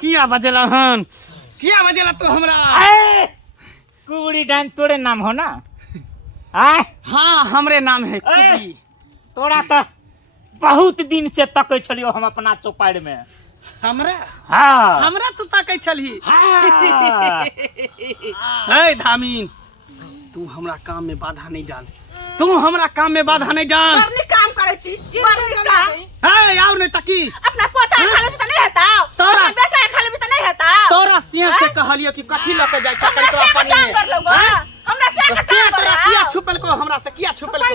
किया बजेला हन किया बजेला तू हमरा कुबड़ी डांग तोरे नाम हो ना आय हाँ हमरे नाम है कुबड़ी तोरा तो बहुत दिन से तकै छलियो हम अपना चौपाड़ में हमरा हाँ हमरा तू तकै छलही हाँ हे धामीन तू हमरा काम में बाधा नहीं डाल तू हमरा काम में बाधा नहीं डाल बरनी काम करे छी बरनी काम हे आओ नहीं तकी अपना पोता खाले भी त नहीं हेता तोरा बेटा खाले भी त नहीं हेता तोरा सिंह से कहलियो कि कथी लके जाय छ करिकवा पानी में हमरा से का सिंह तोरा किया छुपल को हमरा से किया छुपल को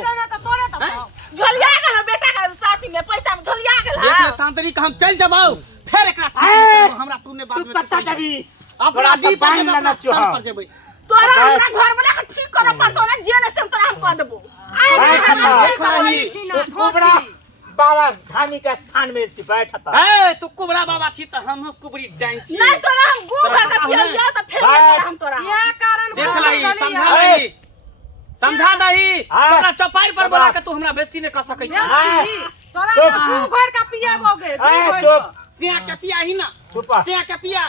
झोलिया गेल बेटा का साथी में पैसा में झोलिया गेल देख ले तांत्रिक हम चल जबाऊ फिर एकरा ठीक हमरा तूने बाद में पता जबी अपना दी पर ना चोहा पर जेबै तोरा हमरा घर में लाके ठीक करे पड़तो ना जेने से तोरा हम कर देबो देख रही तू कुबड़ा बाबा धामी के स्थान में बैठता ए तू कुबड़ा बाबा छी त हम कुबड़ी डांग छी नहीं तोरा हम गुड़ का फेलिया त फेलिया हम तोरा ये कारण देख लही समझा लही समझा दही तोरा चौपाई पर बोला के तू हमरा बेइज्जती नहीं कर सकै छी तोरा तू घर का पिया बोगे चुप सिया के पिया ही ना चुप सिया के पिया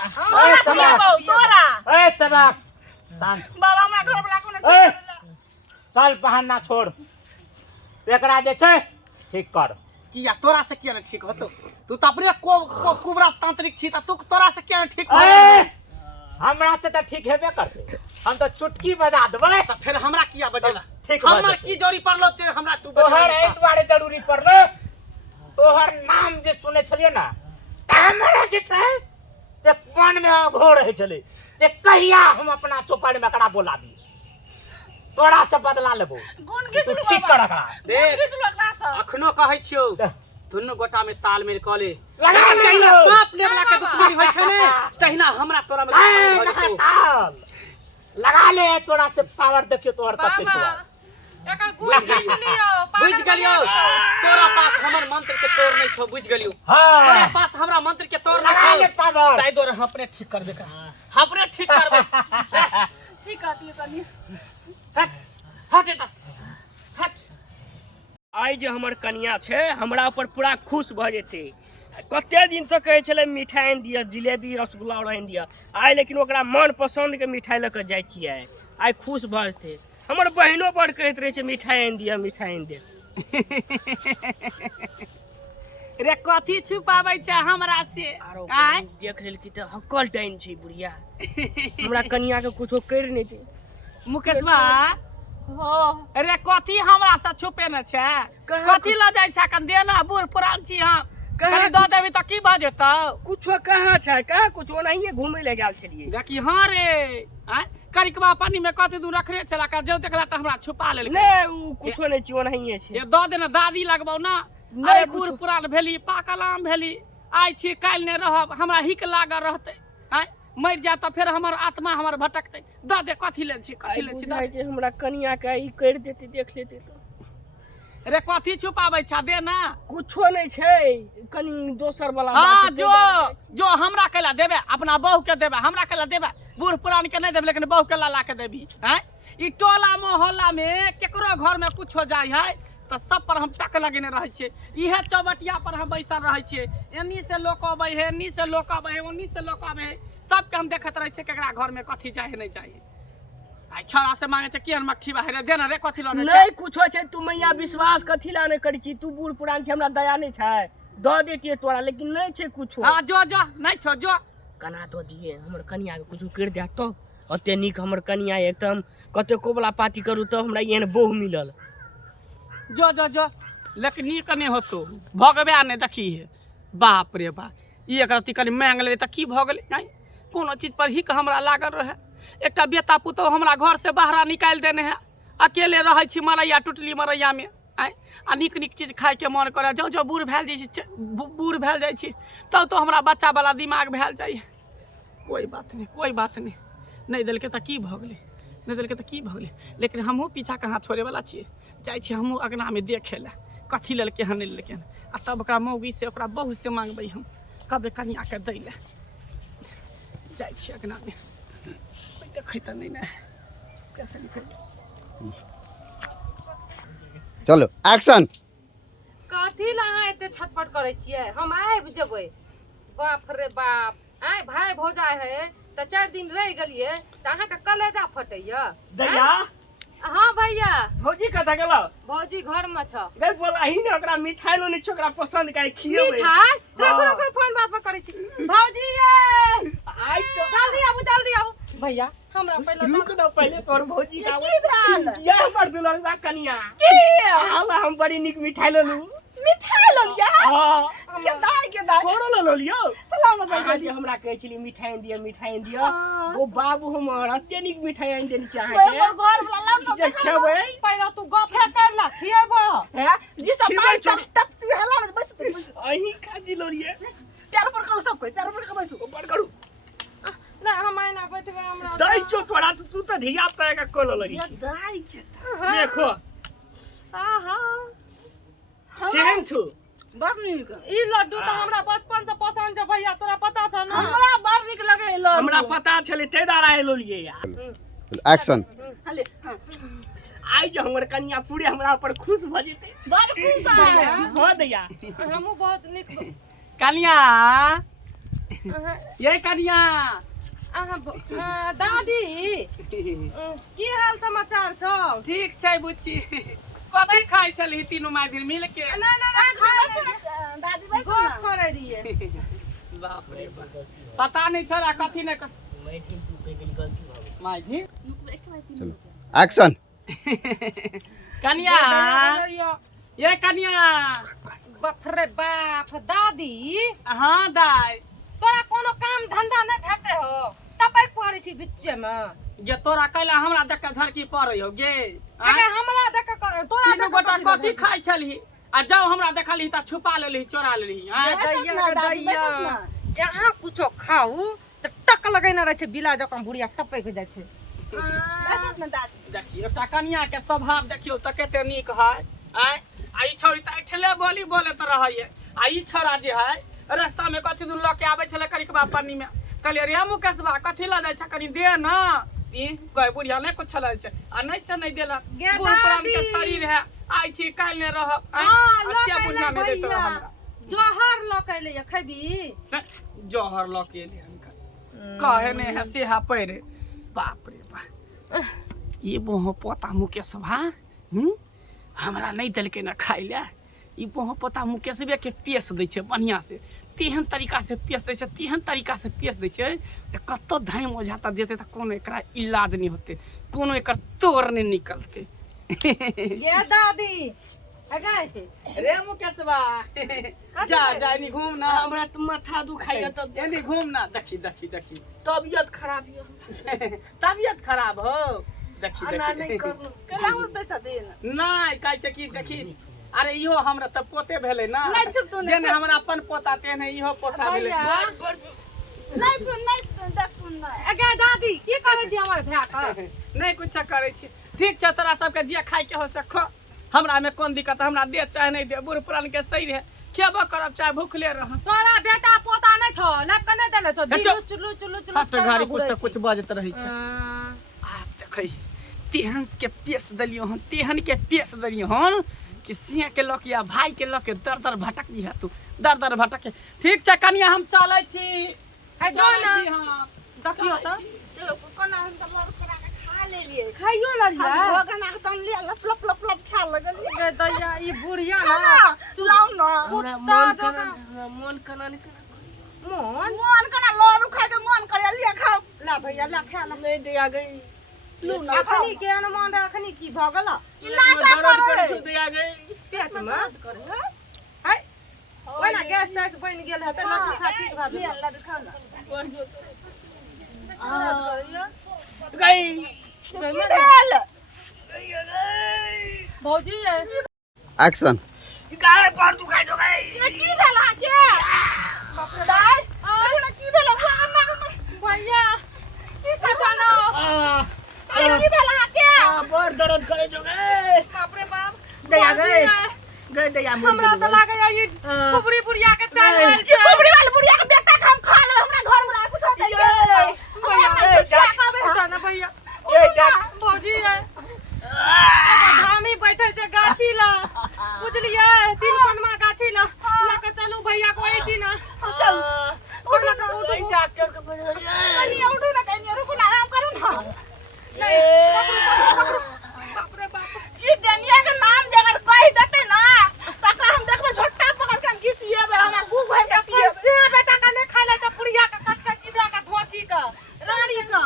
तोरा ए चबाक शांत बाबा हमरा घर वाला कोने चल बहाना छोड़ एकरा जे छै ठीक कर किया तोरा से किया ठीक होतो तू त अपने कुबड़ा तांत्रिक छी त तू तोरा से किया ठीक हो हमरा से त ठीक हेबे करते हम तो चुटकी बजा देबै त फिर हमरा किया बजेला ठीक हमर की जरूरी पड़लो ते हमरा तू तोहर एहि दुआरे जरूरी पड़लो तोहर नाम जे सुने छलियो ना हमरा जे छै से कोन में घोर है चले जे कहिया हम अपना चौपाड़ में कड़ा बोलाबी तोरा से बदला लेबो गुण की तू ठीक कर एकरा देख अखनो कहै छियो दुनु गोटा में तालमेल क ले लगा ले जहिना सांप लेवला के दुश्मनी होय छै ने तहिना हमरा तोरा में लगा ले तोरा से पावर देखियो तोहर कते छुआ एकर गुण के लियो बुझ गेलियो तोरा पास हमर मंत्र के तोड़ नहीं छौ बुझ गेलियो हां तोरा पास हमरा मंत्र के तोड़ नहीं छौ पावर ताई दोर अपने ठीक कर देका अपने ठीक करबे ठीक आती तनी हट हट दस हट आई जे हमर कनिया छै हमरा ऊपर पूरा खुश भ जेतै कते दिन से कहै छलै मिठाई आनि दिअ जिलेबी रसगुल्ला और आनि दिअ आइ लेकिन ओकरा मन पसंद के मिठाई लऽ कऽ जाइ छियै आइ खुश भऽ जेतै हमर बहिनो बड़ कहैत रहै छै मिठाई आनि दिअ मिठाई आनि दिअ रे कथी छुपाबै छै हमरा से आइ देख लेलकी त हकल टाइन छै बुढ़िया हमरा कनिया के कुछो करि नहि दे मुकेशवा हो रे कथी हमरा से छुपे न छै कथी ल जाय छै कन देना बूढ़ पुरान छी हम कहीं द देबी त की भ जेतौ कुछो कहाँ छै कहाँ कुछो ओनाहिए घुमै ले गेल छलियै देखी हां रे करिकवा पानी में कते दूर रखरे छला का जो देखला त हमरा छुपा लेल नै उ कुछो नै छै ओनाहिए छै ये द देना दादी लगबौ ना अरे बूढ़ पुरान भेली पाकल आम भेली आइ छी काल ने रहब हमरा हिक लागल रहतै मर जा त फिर हमर आत्मा हमर भटकतै द दे कथी ले छी छै हमरा कनिया के ई कर देतै देख लेतै त रे कथी छुपाबै छ दे ना कुछो नै छै कनी दोसर वाला हां जो हमरा केला देबे अपना बहू के देबे हमरा केला देबे बूढ़ पुरान के नै देबे लेकिन बहू के ला के देबी हैं ई टोला मोहल्ला में केकरो घर में कुछ हो जाय है त सब पर हम टक लगेने रहै छियै इहे चौबटिया पर हम बैसल रहै छियै एनी से लोक आबै है एनी से लोक आबै है ओनी से लोक आबै है सब के हम देखत रहै छियै केकरा घर में कथी जाय है नै जाय है आई छोरा से मांगे छै कियन मक्खी बाहर दे ना रे कथी ल दे छै नै कुछो छै तू मैया विश्वास कथी ला नै करै छी तू बूढ़ पुरान छै हमरा दया नै छै द देतिए तोरा लेकिन नै छै कुछो हां जो नै छो जो कना दो दिए हमर कनिया के कुछो कर दे त ओते नीक हमर कनिया एकदम कते कोबला पाती करू त हमरा एहन बहु मिलल जो लेकिन नीक नहीं होतो भगवे नहीं देखी है बाप रे बाप ई एक रत्ती कनी मांग ले त की भ गेलै नहीं कोनो चीज पर हिक हमरा लागल रहे एकटा बेटा पुतो हमरा घर से बाहर निकाल देने है अकेले रहै छी मरैया टुटली मरैया में आ नीक नीक चीज खाय के मन करे जो बूढ़ भेल जाइ छी बूढ़ भेल जाइ छी तब तो हमरा बच्चा वाला दिमाग भेल जाइ कोई बात नहीं नहीं देलके त की भ गेलै नहीं देलके त की भ गेलै लेकिन हमहू पीछा कहाँ छोड़े वाला छियै जाइ छी हमहू अगना में देखे ला कथी लेलके हन नहीं लेलके आ तब ओकरा मौगी से ओकरा बहू से मांगबै हम कबे कनिया के दै ले जाइ छी अगना में देखै त नहीं ना कैसे निकल चलो एक्शन कथी ला अहाँ एते छटपट करै छियै हम आबि जेबै बाप रे बाप आइ आए है तो 4 दिन रह गलिए तो अहाँ का कलेजा फटैया। दैया हाँ भैया भौजी कतऽ गेलौ भौजी घर में छ। गई बोलाही ने ओकरा मिठाई लो छोकरा पसंद काहे खियेबै मिठाई रुको रुको फोन बात पर करै छी। भौजी ये आई तो जल्दी आबू भैया हमरा पहले रुक दो पहले तोर भौजी का की भेल ये हमर दुल्हनवा कनिया की हाला हम बड़ी निक मिठाई लेलू मिठाई ल लिया हां के दाई कोरो ले लियो तला में अहाँ जे हमरा कहै छली मिठाई दिया वो बाबू हमर अत्ते निक मिठाई आनि देनी चाहे घर के वाला लाउ जे खेबै पहले तू गफे कर ला खिएबो है जी सब खिबै टप टप चुहेला में बस अही खा दिलो रे प्यार पर करो सब कोई प्यार पर बैसू ऊपर करू ना हम आइना बैठबे हमरा दई चो तोरा तू तो धिया पे का कोलो लगी दाई के देखो आहा केहन छु बड़ नीक ई लड्डू तो हमरा बचपन से पसंद है भैया तोरा पता छ ना। हमरा बड़ नीक लगे लो हमरा पता छले ते दारा एलो लिए यार एक्शन। हले आई जो हमर कन्या पूरे हमरा ऊपर खुश भ जेते बड़ खुश है हो दैया हमहू बहुत नीक कनिया ये कनिया दादी की हाल समाचार छौ। ठीक छै बुच्ची कथी खाइ छली तीनू माय दिन मिल के ना ना ना दादी बैसू गप ना करे रहिए। बाप रे बाप पता नहीं छोरा कथी ने मैं ठीक तू कह गेली गलती भ गेल माय जी चलो एक्शन। कनिया ये कनिया बाप रे बाप दादी हाँ दाई तोरा कोनो काम धंधा नहीं भेटे हो तबै पड़े छी बिच्चे में। ये तोरा कैला हमरा देख के झरकी पड़ै हो गे अगर हमरा देख के तोरा तीनू गोटा कथी खाइ छली आ जाओ हमरा देखली त छुपा लेली चोरा लेली दैया जहाँ कुछो खाऊ तो टक लगैना रहे छे बिला जकां बुढ़िया टपक जाय छे। बैसू ना दादी देखियो एकटा कनिया के स्वभाव देखियो त कते नीक है आय आ ई छोरी त ठेले बोली बोले त रहै आ ई छोरा जे है रास्ता में कथी दूर ल के आबै छले करिकबा पानी में कहलिए रे मुकेशबा कथी ल जाय छ कनी दे ना ई कहे बुढ़िया नहीं कुछ चलै छै आ नहीं से नहीं देलक गे बूढ़ पुरान के दादी। शरीर है आइ छी काल ने रह आय हां असिया बुढ़िया में देत रह हमरा जोहर ल कैले खबी जोहर ल के ले कहे ने है से हा पैरे बाप रे बाप ये बोह पोता मुकेशबा हमरा नहीं देलके ना खाइ ले ई बोह पोता मुकेशबे के पेश दै छै बढ़िया से तेहन तरीका से पेश दै छै तेहन तरीका से पेश दै छै जे कत्तो धाम हो जाता देते त कोनो एकरा इलाज नहीं होते कोनो एकर तोर नहीं निकलते गे दादी अगे रे मुकेशबा जा जा नी घूम ना हमरा तो माथा दुखाइया तब एनी घूम ना देखी देखी देखी तबियत खराब है तबियत खराब हो देखी ना नहीं देखी करू केला उस पैसा दे ना नहीं कहै छै की देखी अरे इहो हमरा त पोते भेलै ना नहीं छुप तू जेने हमरा अपन पोता तेने इहो पोता भेलै भैया नहीं देखू ना अगे दादी की करे छी हमर भैया का नहीं कुछ करै छी ठीक छै तोरा सबके जे खाइ के हो से खो हमरा में कोन दिक्कत हमरा दे चाहे नहीं दे बूढ़ पुरान के सही रहे खेबो करब चाहे भूखले रह तोरा बेटा पोता नहीं छो लप के नहीं देले छो चुप। चुल्लू चुल्लू चुल्लू हट घड़ी कुछ से कुछ बजत रहै छै हाँ। आप देखै तेहन के पेश दलियो हन तेहन के पेश दलियो हन कि सिंह के लक या भाई के लक दर दर भटक जी है तू दर दर भटक ठीक छै कनिया हम चलै छी है जो चलै ना छी हम देखियो तो तो कोना हम तो लड़ करा के खा ले लिए खाइयो ललिया हम भगना के तन लिया लप लप लप लप खा लगल गे दैया ई बुढ़िया ना सुलाओ ना कुत्ता जका मन कना नहीं मोन मन कना लड़ खा के मन करे लिया खाओ ला भैया ला खा ला नहीं दिया गई लू ना अखनी के अनुमान अखनी की भगल दर्द करे छु दिया गई पेट में करे है ओए ना गैस तैस बन गेल है त लड्डू खा ठीक भा लिया गेल लड़ खाओ ना गई भौजी ये एक्शन। गाय पर तू खाइ दो गई की भेला के दाई हमरा की भेला भैया की करनो की भेला के बड़ दर्द करे जो गई बाप रे बाप दया भौजी गई ये, गई दया हमरा तो लागे ये कुबरी बुढ़िया के चल नहीं। रहल ये छै कोबरी वाली बुढ़िया के बेटा के हम खा ले हमरा घर में कुछ होते भैया ना भैया ए डॉक्टर भौजी ये धामी बैठे छै गाछी ला बुझलिए तीन कोनमा गाछी ला लेके चलू भैया को ऐठी ना चल कोना का उठ डॉक्टर कहीं उठो ना कहीं रुको ना आराम करो ना बाप रे बाप ये डनिया के नाम जगर कह देते ना तका हम देखबे झोटा पकड़ के हम घिसिए बे हमरा गु भर के पिए से बेटा का नहीं खा ले तो पुड़िया का कचका चिबड़ा का धोची का रानी का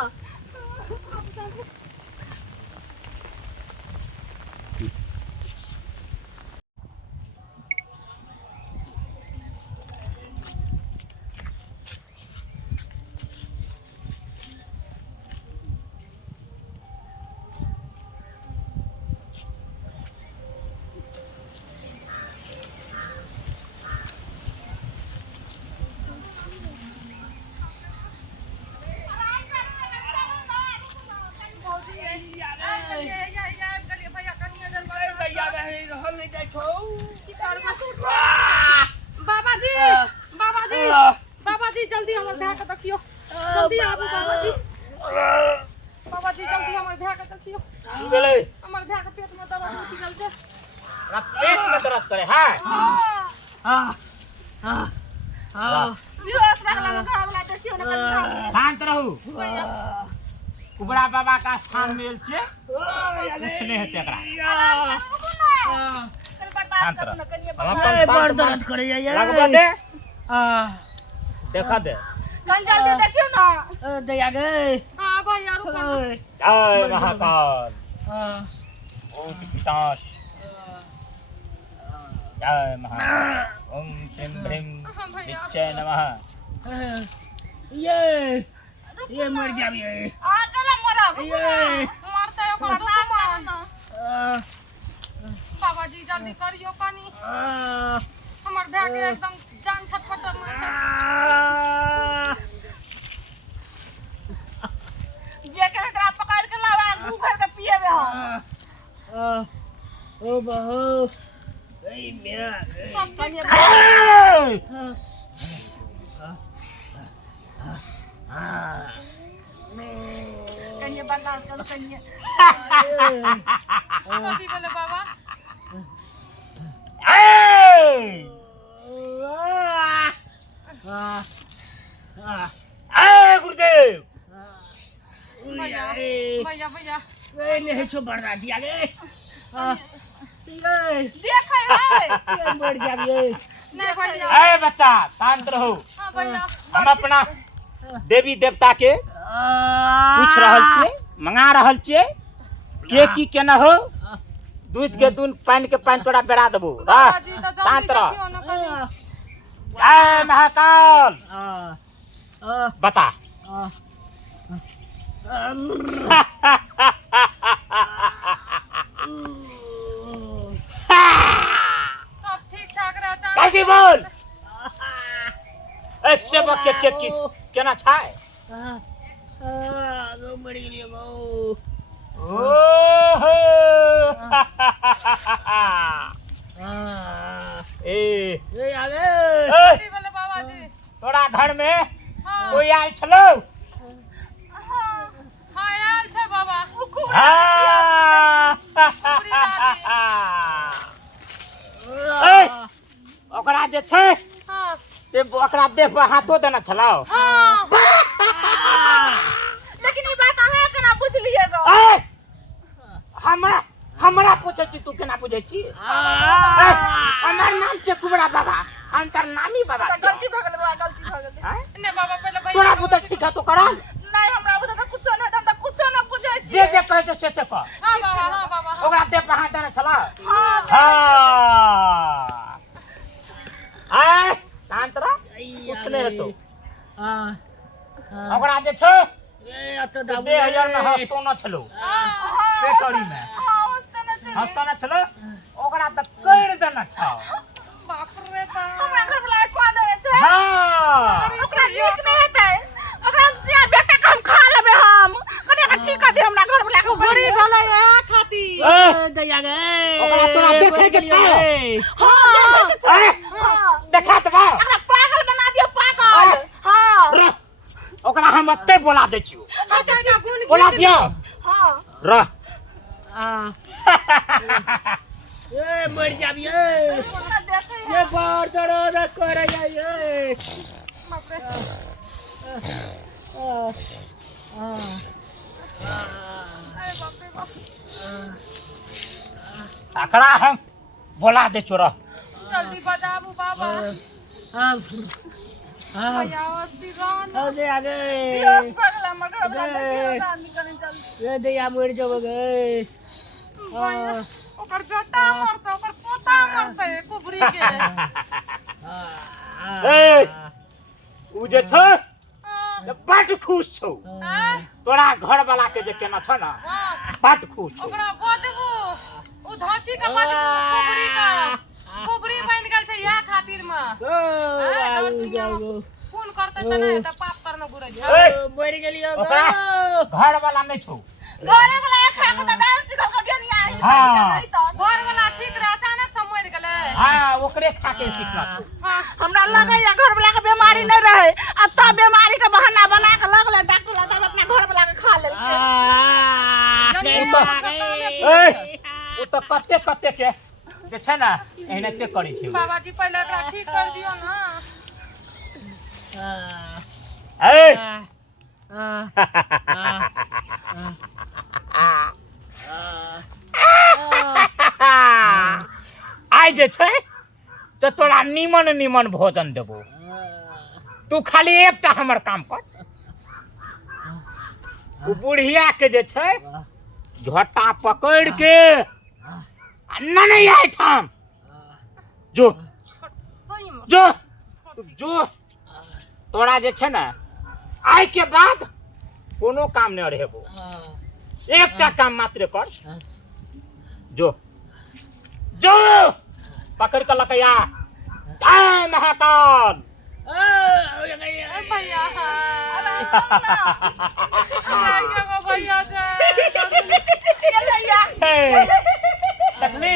बाबाजी बाबाजी बाबाजी जल्दी हमर भैया के देखियो जल्दी आबू बाबाजी बाबाजी जल्दी हमर भैया के देखियो की भेलै हमर भैया के पेट में दर्द उठि गेल छै ना पेट में दर्द करे हैं बेहोश रखला में खावला देखियो ना शांत रहू कुबड़ा बाबा का स्थान मिल छे कुछ नहीं हेते एकरा शांत रह हम अपन बड़ दर्द करे जाइए लगबा दे देखा दे कन जल्दी देखियो ना दया गए हां भैया रुको जय महाकाल ओम पिताश जय महाकाल ओम ह्रीं ह्रीं निश्चय नमः ये मर जाइए आ गला मरा मारते हो कर दुश्मन बाबाजी जल्दी करियो पानी हमर भैया के एकदम जान छटपट में छै जे के तोरा पकड़ के लावा गु भर के पिएबे हम ओ बहू ए मेरा सब ठीक कन्या बर्दाश्त करो कन्या कथी भेले बाबा गुरुदेव भैया भैया भैया नहीं छो बर्दाश्त दिया गे देखे है मर जाइए नहीं भैया ए बच्चा शांत रहो हां भैया हम अपना देवी देवता के पूछ रहल छियै मंगा रहल छियै के की केना हो दूध के दूध पानी के पानी तोरा बेरा देबो बाबाजी तो जल्दी शांत रह देखियो ना कनी जय महाकाल बता सब ठीक ठाक रहता जल्दी बोल ऐसे बके के की केना छाय मर गेलिए बहू ओहो ए आगे कथी भेले बाबाजी तोरा घर में हां कोई आयल छलो हां आयल छै बाबा ए ओकरा जे छै हां से ओकरा देह पर हाथो देना छलो हां लेकिन ई बात अहाँ केना बुझलिए गो ए हमरा पूछै छी तू केना बुझै छी हमर नाम छै कुबड़ा बाबा अंतर नामी बाबा छै गलती भ गेल बा गलती भ गेल ने बाबा पहले भैया तोरा बुझै ठीक है तो करा नहीं हमरा बुझा त कुछो नहीं हम त कुछो न बुझै छी जे जे कहै छै से कह हां बाबा ओकरा देह पर हाथ देना छलो हां हां शांत रह कुछ नहीं हेतौ ओकरा जे छै देह हजार में हंसतो न छलो पेटरी में हंसतो न छलो ओकरा त कइर देना छ बाप रे बाप हमरा घर वाला खा देने छै हां ओकरा ठीक नहीं हेतै ओकरा हम सिया बेटा के हम खा लेबे हम कने का ठीक कर दे हमरा घर वाला के बड़ी भले है खाती दया गे ओकरा तोरा देखे के छ हां देखे के छै हां देखा दबा ओकरा पागल बना दियो पागल हां ओकरा हम अत्ते बोला दै छियो अच्छा गुण बोला दियो हां रह मर जाइए ओकरा देखे ये बार दर्द करे जाइए बाप रे अकड़ा हम बोला दे चोरा। जल्दी बजाबू बाबा भैया दीवान आगे आगे पगला मगर बला के दान निकले जल्दी ये दे या मर जाओ गए भैया ओकर बेटा मरता ओकर पोता मरता है कुबरी के ए उ जे छ बड़ खुश छौ तोरा घर वाला के जे केना छ ना बड़ खुश छौ। ओकरा बजबू उ धाची का बजबू कुबरी बन गेल छै इहा खातिर में फोन करते त नहीं त पाप करना बुरा ए मर गेलियो ओकरा घर वाला नहीं छौ। घरे वाला खा के तो डांस सिखल के गेनी आई हाँ। घर वाला ठीक रहे अचानक से मर गेले हां ओकरे खा के सिखला छौ। हमरा लगे या घर वाला के बीमारी नहीं रहे आ तब बीमारी के बहाना बना के लगले डॉक्टर ला तब अपना घर वाला के खा लेलके। ए उ त कते कते के जे छ ना एहने के करै छै। बाबाजी पहले एकरा ठीक कर दियो ना ए आइ जे छै तो तोरा निमन निमन भोजन देबो। तू खाली एकटा हमर काम कर। उ बुढ़िया के जे छै झोटा पकड़ के नहीं आइ ठाम जो सही में जो जो तोरा जे छै ना आइ के बाद कोनो काम नहीं रहेबो। एकटा काम मात्र कर जो जो पकड़ के लकैया जय महाकाल। भैया भैया देखली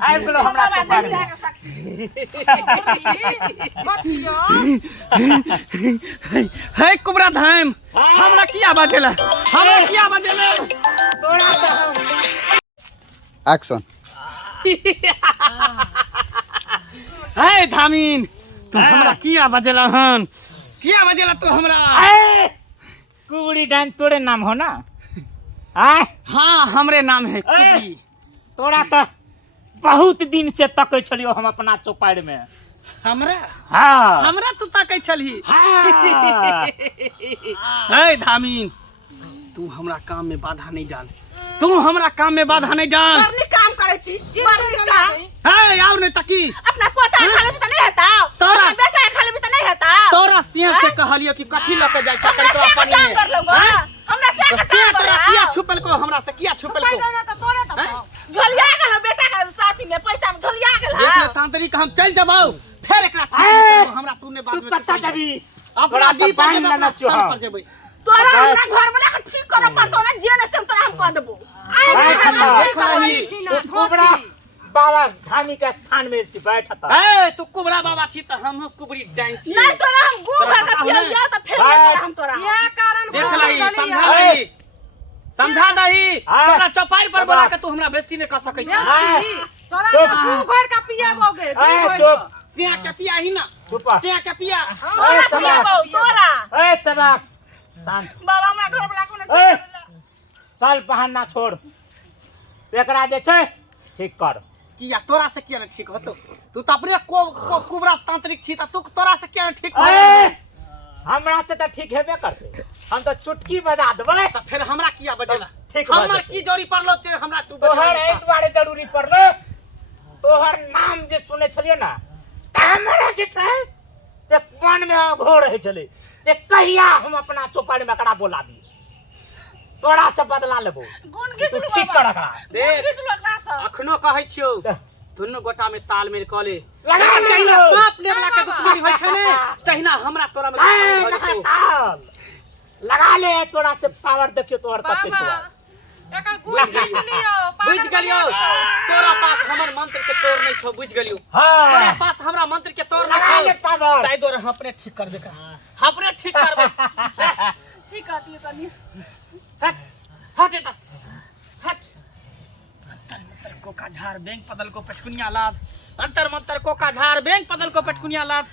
आइ गेलो हमरा कपार में। बचियो है कुबरा धाम हमरा किया बजेला तोरा तो हम एक्शन। है धामीन तू हमरा किया बजेला तू हमरा। ए, कुबड़ी डांस तोरे नाम हो ना? आय हाँ हमरे नाम है कुबरी। तोरा तो बहुत दिन से तकै छलियो हम अपना चौपाड़ में। हमरा हाँ तू ताकै छलही। हाँ। है धामीन तू हमरा काम में बाधा नहीं डाल। करनी काम करे छी करनी काम है और नहीं तकी अपना पोता खाले में त नहीं हेता तोरा बेटा खाले में त नहीं हेता तोरा सिंह से कहलियो कि कथी लके जाय छ करिकवा पानी काम में। कर लूंगा हमरा से तो से तोरा किया छुपल को हमरा से किया छुपल को ना तो तोरे तो झोलिया गेल बेटा के साथी में पैसा में झोलिया गेल देख ले तांत्रिक हम चल जबाऊ फिर एकरा ठीक हमरा तूने बाद तू में पता जबी अपना दी बांध पर लेना स्थान चाह। पर जेबै। तोरा हमरा घर वाला के ठीक करे पड़तो ना जे ने से हम तोरा हम कर देबो देख रही तू कुबड़ा बाबा धामी के स्थान में बैठता। ए तू कुबरा बाबा छी त हम कुबरी डाइन छी। नहीं तोरा हम गुड़ भर के पिया त फिर हम तोरा ये कारण देख लही समझा दही तोरा चौपाई पर बोला के तू हमरा बेइज्जती नहीं कर सकै छी। तोरा तो घर का पिया बोगे चुप सिया के पिया ही ना चुप सिया के पिया। ए चबाक तोरा ए चबाक शांत बाबा हमरा घर वाला को ए चल बहाना छोड़ एकरा जे छै ठीक कर। किया तोरा से किया ठीक होतो तू त अपने कुबरा तांत्रिक छी त तू तोरा से किया ठीक ए हमरा से त ठीक हेबे करते हम तो चुटकी बजा देबै त फिर हमरा किया बजेला ठीक हमर बात की जोड़ी पड़लो ते हमरा तू तोहर एहि दुआरे जरूरी पड़लो तोहर नाम जे सुने छलियो ना हमरा जे छै ते मन में घोर है छले ते कहिया हम अपना चौपाड़ में कड़ा बोलाबी तोरा से बदला लेबो गुण तू गिजलू ठीक कर एकरा देख गिजलू एकरा से अखनो कहै छियौ दुनु गोटा में तालमेल क ले लगा ले। जहिना सांप लेवला के दुश्मनी होय छै ने तहिना हमरा तोरा में दुश्मनी होय छै। ताल लगा ले तोरा से पावर देखियो तोहर कते बाबा छौ। एकर गुड़ खींच लियो बुझ गेलियो तोरा पास हमर मंत्र के तोर नहीं छौ बुझ गेलियो हां तोरा पास हमरा मंत्र के तोर नहीं लगा ले छौ पावर ताई दोर हम अपने ठीक करबे अपने ठीक करबे। ठीक कर दियो कनी हट हट दस हट अंतर मंतर को का झार बैंक पदल को पटकुनिया लाद अंतर मंतर को का झार बैंक पदल को पटकुनिया लाद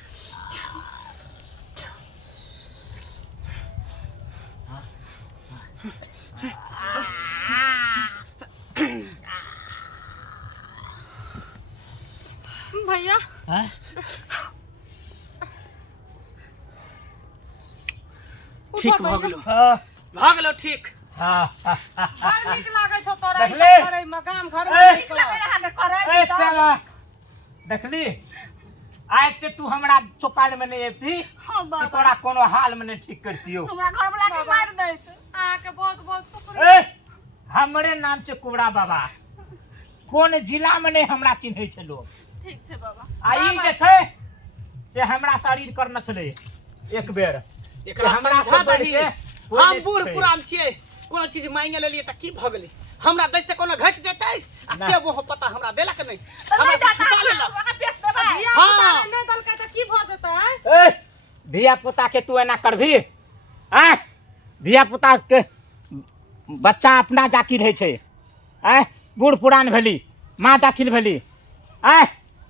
भैया हाँ? ठीक उठो भऽ भैया। गेलो हाँ, भऽ गेलो ठीक। हाँ, हाँ, हाँ, बड़ नीक लागै छौ तोरा ई देखले? सब करैमे, गाम घरमे नीक लागै। ए साला देखली आज ते तू हमरा चौपाल में नहीं आती हाँ बाबा तोरा कोनो हाल में नहीं ठीक करतियो हमरा घर वाला के मार दैत अहाँके बहुत बहुत शुक्रिया। ए हमरे नाम छे कुबड़ा बाबा कोन जिला में नहीं हमरा चिन्है छै लोग ठीक छै बाबा आ ई जे छै से हमरा शरीर करना छले एक बेर एकरा हमरा समझा से बढ़ दही के कोई हम नहीं बूढ़ छै। पुरान छियै कोनो चीज मांगे लेलियै त की भ गेलै हमरा दै से कोनो घट जेतै आ ना। से वो पता हमरा देलक नहीं तो हमरा नहीं से जाता छुटा लेलक वहाँ बेच देबै धिया हाँ। पुता ने देलकै तऽ की भऽ जेतै? ए धिया पुता के तू एना करभी आ धिया पुता के बच्चा अपना दाखिल है छै आ बूढ़ पुरान भेली माँ दाखिल भेली आ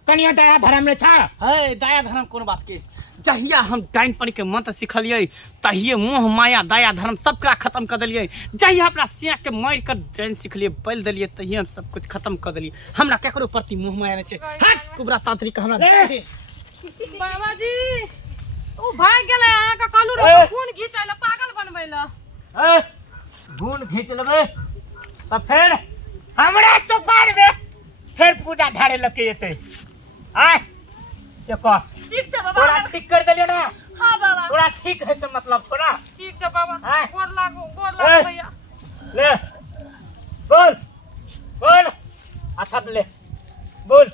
कनिया दया धर्म रे छा है दया धर्म कोन बात के जहिया हम डाइन पढ़ के मंत्र सिखलियै तहिए मोह माया दया धर्म सबका खत्म कर देलियै जहिया अपना सिया के मार के डाइन सिखलियै बैल देलियै तहिए हम सब कुछ खत्म कर देलियै हमरा केकरो प्रति मोह माया नहीं छै हट कुबरा तांत्रिक हमरा ए! बाबाजी उ भाग गेलै अहाँके कहलू ए! रे खून घिचै लए पागल बनबै लए। ए धून खींच लेबै तो फिर हमरा चौपाल में फिर पूजा ढारे लगे एते आ से कह ठीक छै बाबा तोरा ठीक कर देलियो ना हाँ बाबा तोरा ठीक है से मतलब थोड़ा ठीक छै बाबा, हाँ। गोर लागू ए! भैया। ले बोल बोल अच्छा तो ले बोल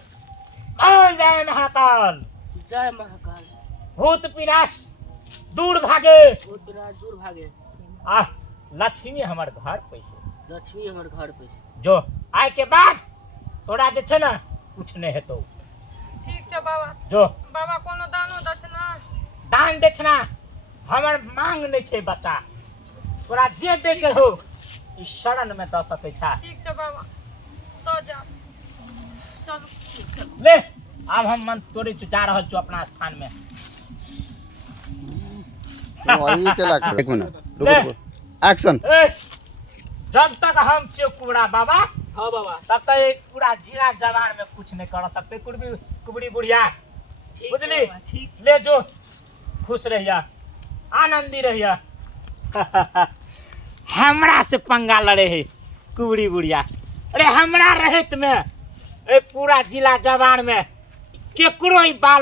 बोल जय महाकाल जय महाकाल भूत पिनाश दूर भागे बहुत बिराज दूर भागे आ लक्ष्मी हमार घर पैसे लक्ष्मी हमर घर पे छै। जो आय के बाद तोरा जे छै ना कुछ नहीं हेतौ ठीक छै बाबा। जो बाबा कोनो दानो दक्षिणा? दान दक्षिणा हमर मांग नहीं छै बच्चा तोरा जे दे के हो ई शरण में द सकै छै ठीक छै बाबा, तो जा चलू। ले अब हम मन तोरे जा रहल छौ अपना स्थान में वही केला कर। एक मिनट रुको ले। रुको एक्शन। ए, जब तक हम छे कुबड़ा बाबा हाँ बाबा तब तक ये पूरा जिला जवान में कुछ नहीं कर सकते कुबड़ी बुढ़िया ठीक बुझली छै बाबा, ठीक ले जो खुश रहिया आनंदी रहिया हमरा से पंगा लड़े है कुबड़ी बुढ़िया अरे हमरा रहत में ए पूरा जिला जवान में केकरो ही बाल